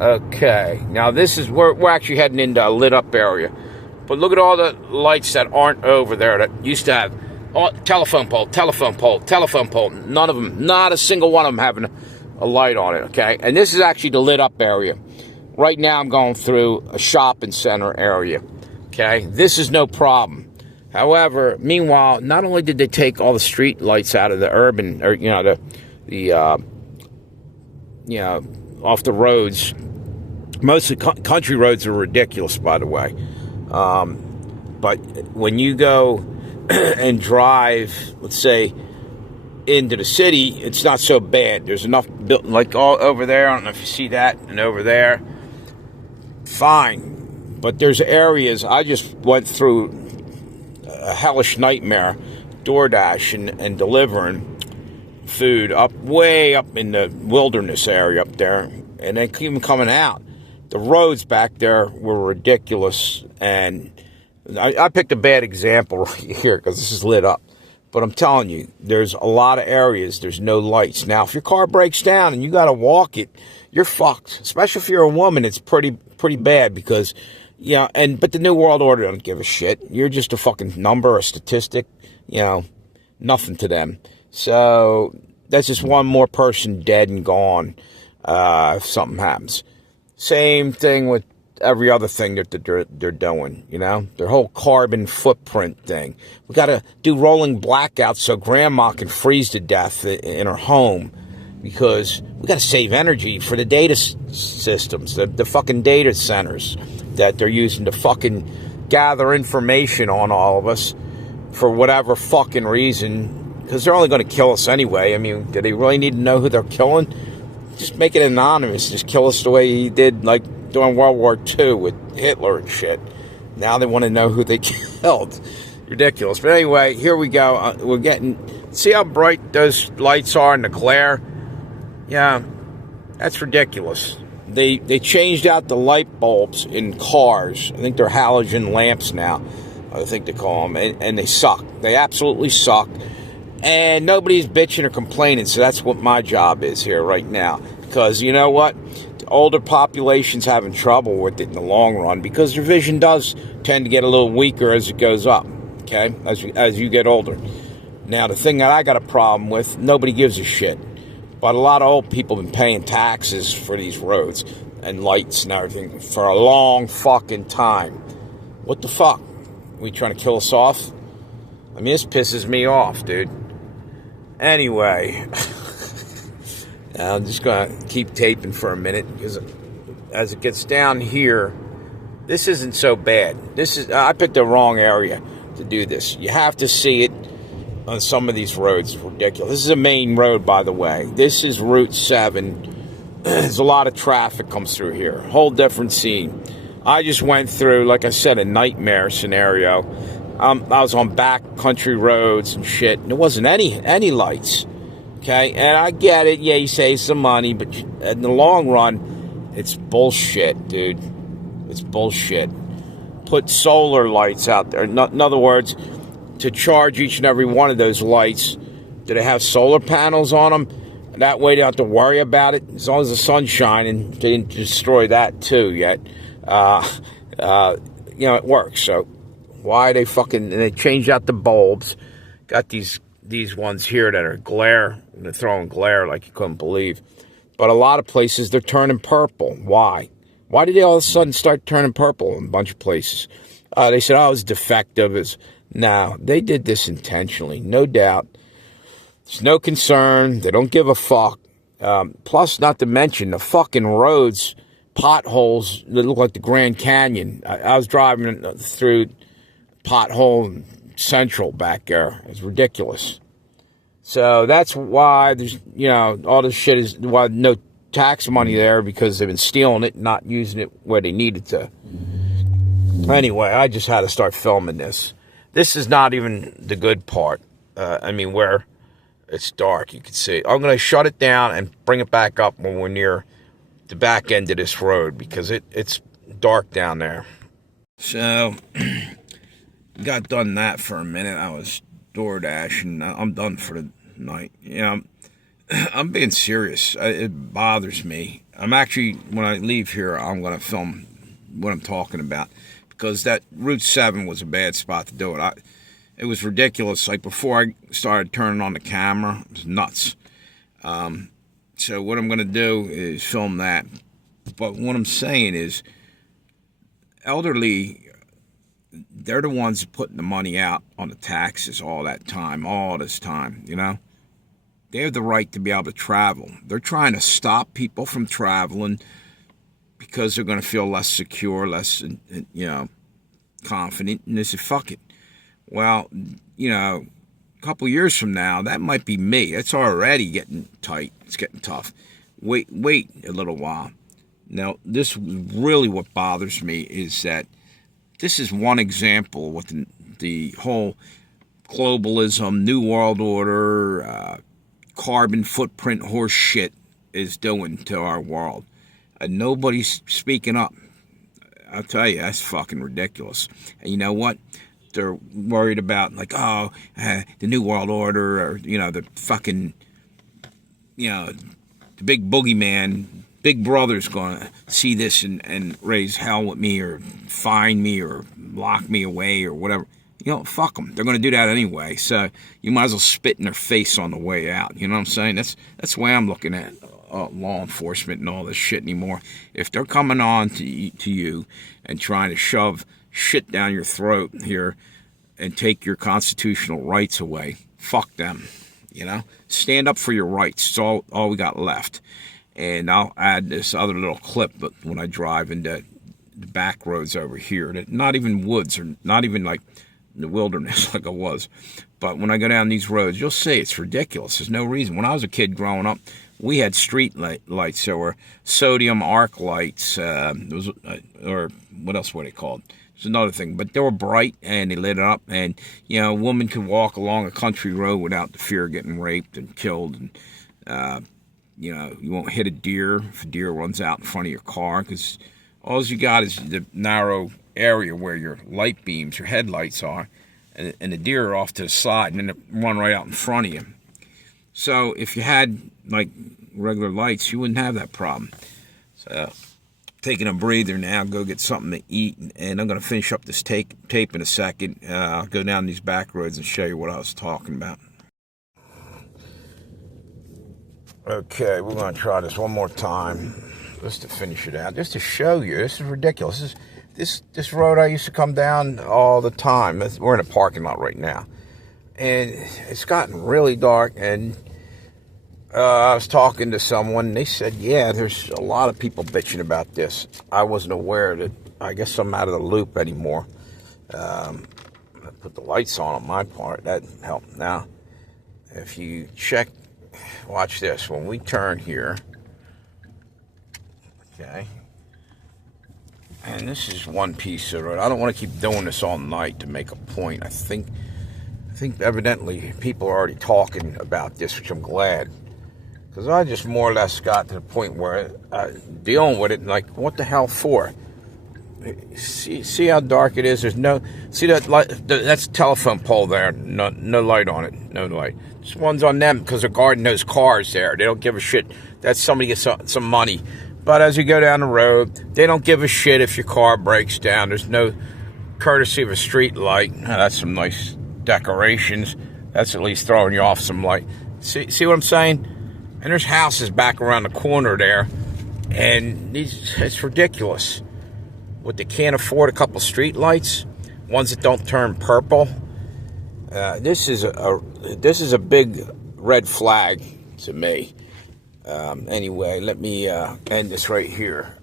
Okay, now this is where we're actually heading into a lit up area. But look at all the lights that aren't over there that used to have telephone pole, telephone pole, telephone pole. None of them, not a single one of them having a light on it, okay? And this is actually the lit up area. Right now I'm going through a shopping center area, okay? This is no problem. However, meanwhile, not only did they take all the street lights out of the urban, or, off the roads. Most of the country roads are ridiculous, by the way. But when you go and drive, let's say, into the city, it's not so bad. There's enough, like all over there, I don't know if you see that, and over there, fine. But there's areas, I just went through a hellish nightmare, DoorDash and delivering food way up in the wilderness area up there, and then even coming out. The roads back there were ridiculous, and I picked a bad example right here because this is lit up. But I'm telling you, there's a lot of areas there's no lights. Now, if your car breaks down and you got to walk it, you're fucked. Especially if you're a woman, it's pretty bad because, but the New World Order don't give a shit. You're just a fucking number, a statistic, nothing to them. So that's just one more person dead and gone if something happens. Same thing with every other thing that they're doing, their whole carbon footprint thing. We got to do rolling blackouts so grandma can freeze to death in her home because we got to save energy for the data systems, the fucking data centers that they're using to fucking gather information on all of us for whatever fucking reason. Because they're only going to kill us anyway. I mean, do they really need to know who they're killing? Just make it anonymous. Just kill us the way he did, like, during World War II with Hitler and shit. Now they want to know who they killed. Ridiculous. But anyway, here we go. We're getting... See how bright those lights are in the glare? Yeah, that's ridiculous. They changed out the light bulbs in cars. I think they're halogen lamps now. I think they call them. And they suck. They absolutely suck. And nobody's bitching or complaining, so that's what my job is here right now. Because you know what? The older population's having trouble with it in the long run because their vision does tend to get a little weaker as it goes up, okay, as you get older. Now, the thing that I got a problem with, nobody gives a shit. But a lot of old people have been paying taxes for these roads and lights and everything for a long fucking time. What the fuck? We trying to kill us off? I mean, this pisses me off, dude. Anyway, I'm just going to keep taping for a minute because as it gets down here, this isn't so bad. I picked the wrong area to do this. You have to see it on some of these roads. It's ridiculous. This is a main road, by the way. This is Route 7. There's a lot of traffic comes through here. Whole different scene. I just went through, like I said, a nightmare scenario. I was on back country roads and shit, and there wasn't any lights, okay? And I get it, yeah, you save some money, but in the long run, it's bullshit, dude. It's bullshit. Put solar lights out there. In other words, to charge each and every one of those lights, do they have solar panels on them? That way they don't have to worry about it. As long as the sun's shining, they didn't destroy that too yet. It works, so... Why they changed out the bulbs. Got these ones here that are glare. They're throwing glare like you couldn't believe. But a lot of places, they're turning purple. Why? Why did they all of a sudden start turning purple in a bunch of places? They said, oh, it's defective. No, they did this intentionally, no doubt. There's no concern. They don't give a fuck. Plus, not to mention, the fucking roads, potholes that look like the Grand Canyon. I was driving through... pothole central back there. It's ridiculous. So that's why there's, all this shit is why no tax money there because they've been stealing it and not using it where they needed to. Anyway, I just had to start filming this. This is not even the good part. Where it's dark, you can see. I'm going to shut it down and bring it back up when we're near the back end of this road because it's dark down there. So... got done that for a minute. I was DoorDash, and I'm done for the night. I'm being serious. It bothers me. I'm actually, when I leave here, I'm going to film what I'm talking about, because that Route 7 was a bad spot to do it. It was ridiculous. Like, before I started turning on the camera, it was nuts. So what I'm going to do is film that. But what I'm saying is, elderly, they're the ones putting the money out on the taxes all this time, you know? They have the right to be able to travel. They're trying to stop people from traveling because they're going to feel less secure, less, confident, and they say, fuck it. Well, a couple years from now, that might be me. It's already getting tight. It's getting tough. Wait a little while. Now, this really what bothers me is that this is one example with the whole globalism, New World Order, carbon footprint horse shit is doing to our world. And nobody's speaking up. I'll tell you, that's fucking ridiculous. And you know what? They're worried about, like, the New World Order, or, the fucking, the big boogeyman, Big Brother's going to see this and raise hell with me, or fine me, or lock me away, or whatever. Fuck them. They're going to do that anyway. So you might as well spit in their face on the way out. You know what I'm saying? That's the way I'm looking at law enforcement and all this shit anymore. If they're coming on to you and trying to shove shit down your throat here and take your constitutional rights away, fuck them. Stand up for your rights. It's all we got left. And I'll add this other little clip, but when I drive into the back roads over here, that not even woods, or not even like the wilderness like I was, but when I go down these roads, you'll see it's ridiculous. There's no reason. When I was a kid growing up, we had street lights. There were sodium arc lights, or what else were they called? It's another thing, but they were bright and they lit up, and a woman could walk along a country road without the fear of getting raped and killed. And you won't hit a deer if a deer runs out in front of your car, because all you got is the narrow area where your light beams, your headlights are, and the deer are off to the side, and then they run right out in front of you. So if you had like regular lights, you wouldn't have that problem. So taking a breather now, go get something to eat, and I'm going to finish up this tape in a second. I'll go down these back roads and show you what I was talking about. Okay, we're going to try this one more time, just to finish it out, just to show you. This is ridiculous. This road I used to come down all the time. We're in a parking lot right now, and it's gotten really dark. And I was talking to someone, and they said, yeah, there's a lot of people bitching about this. I wasn't aware that. I guess I'm out of the loop anymore. I put the lights on my part. That helped. Now, if you check, watch this. When we turn here, okay, and this is one piece of road. I don't want to keep doing this all night to make a point. I think evidently people are already talking about this, which I'm glad, because I just more or less got to the point where dealing with it, and like, what the hell for? See how dark it is. There's no, see that light, that's a telephone pole there. No light on it. No light. This one's on them because they're guarding those cars there. They don't give a shit that somebody gets some money. But as you go down the road, they don't give a shit if your car breaks down. There's no courtesy of a street light. Oh, that's some nice decorations. That's at least throwing you off some light. See what I'm saying? And there's houses back around the corner there, and it's ridiculous. What, they can't afford a couple street lights, ones that don't turn purple. This is a big red flag to me. Anyway, let me end this right here.